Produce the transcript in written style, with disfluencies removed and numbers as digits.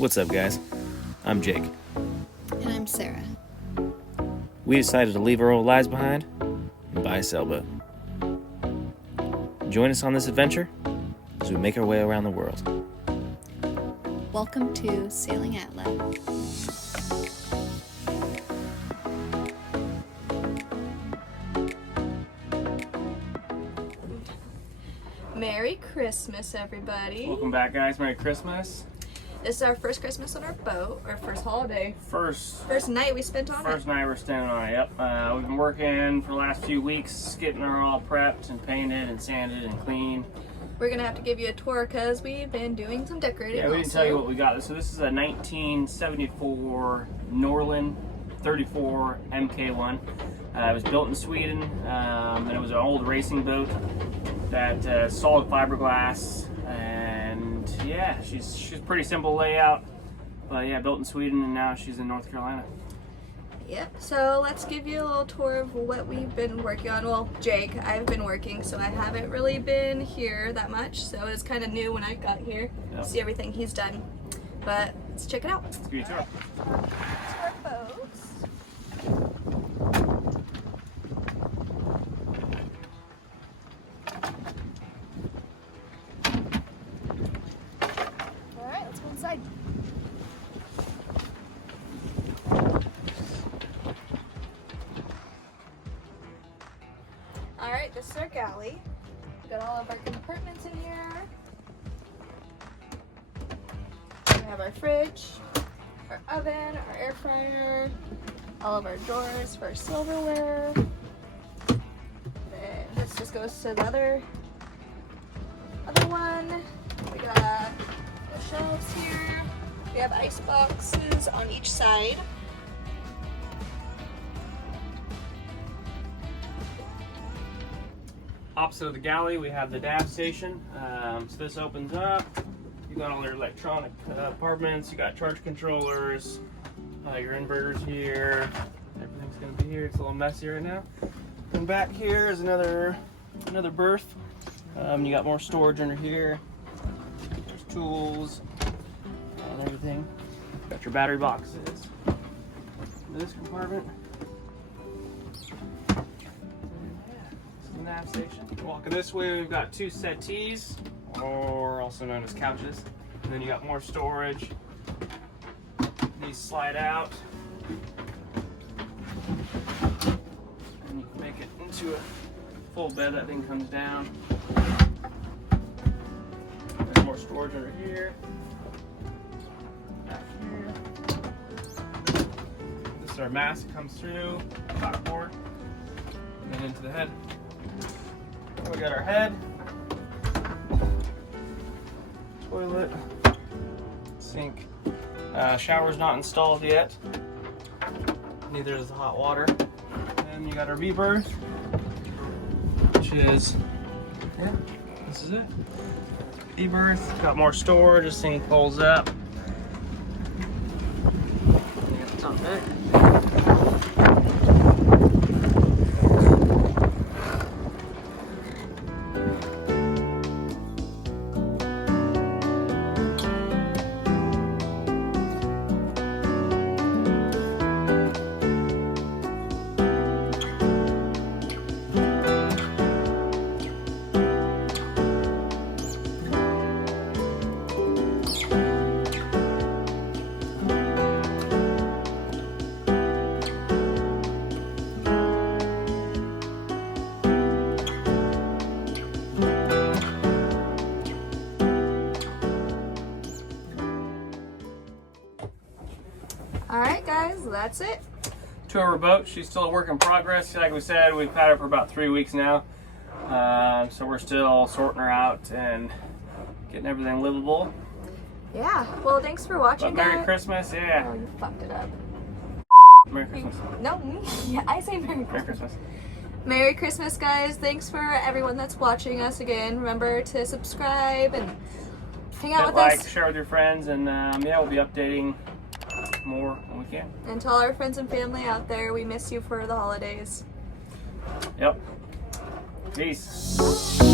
What's up, guys? I'm Jake. And I'm Sarah. We decided to leave our old lives behind and buy a sailboat. Join us on this adventure as we make our way around the world. Welcome to Sailing Atla. Merry Christmas, everybody. Welcome back, guys. Merry Christmas. This is our first Christmas on our boat, our first holiday. First night we spent on it. First night we're staying on it, yep. We've been working for the last few weeks, getting her all prepped and painted and sanded and clean. We're gonna have to give you a tour because we've been doing some decorating. Yeah, we didn't tell you what we got. So this is a 1974 Norlin 34 MK1. It was built in Sweden, and it was an old racing boat that solid fiberglass. And yeah, she's pretty simple layout, but yeah, built in Sweden, and now she's in North Carolina. Yep, so let's give you a little tour of what we've been working on. Well, Jake, I've been working, so I haven't really been here that much, so it's kind of new when I got here to see everything he's done. But let's check it out. Let's give you a tour. Here's our boats. Alright, let's go inside. Alright, this is our galley. Got all of our compartments in here. We have our fridge, our oven, our air fryer, all of our drawers for our silverware. Then this just goes to the other one. We got the shelves here. We have ice boxes on each side. Opposite of the galley, we have the dab station. So this opens up. You got all your electronic compartments. You got charge controllers, your inverters here. Everything's gonna be here. It's a little messy right now. And back here is another berth. You got more storage under here. There's tools and everything. Got your battery boxes. This compartment. Nav station. Walking this way, we've got two settees, or also known as couches. And then you got more storage. These slide out, and you can make it into a full bed. That thing comes down. There's more storage under here. Back here. This is our mast that comes through, backboard, and then into the head. We got our head, toilet, sink. Shower's not installed yet. Neither is the hot water. And you got our V-berth, which is, yeah, this is it. V-berth, got more storage. This thing pulls up. You got the top deck. Alright guys, that's it. Two-hour boat. She's still a work in progress. Like we said, we've had her for about 3 weeks now. So we're still sorting her out and getting everything livable. Yeah, well thanks for watching, But Merry guys. Christmas, yeah. Oh, you fucked it up. Merry Christmas. No, yeah, I say Merry Christmas. Merry Christmas. Merry Christmas, guys. Thanks for everyone that's watching us again. Remember to subscribe and hang out Hit with like, us. share with your friends, and yeah, we'll be updating more when we can. And tell our friends and family out there we miss you for the holidays. Yep. Peace.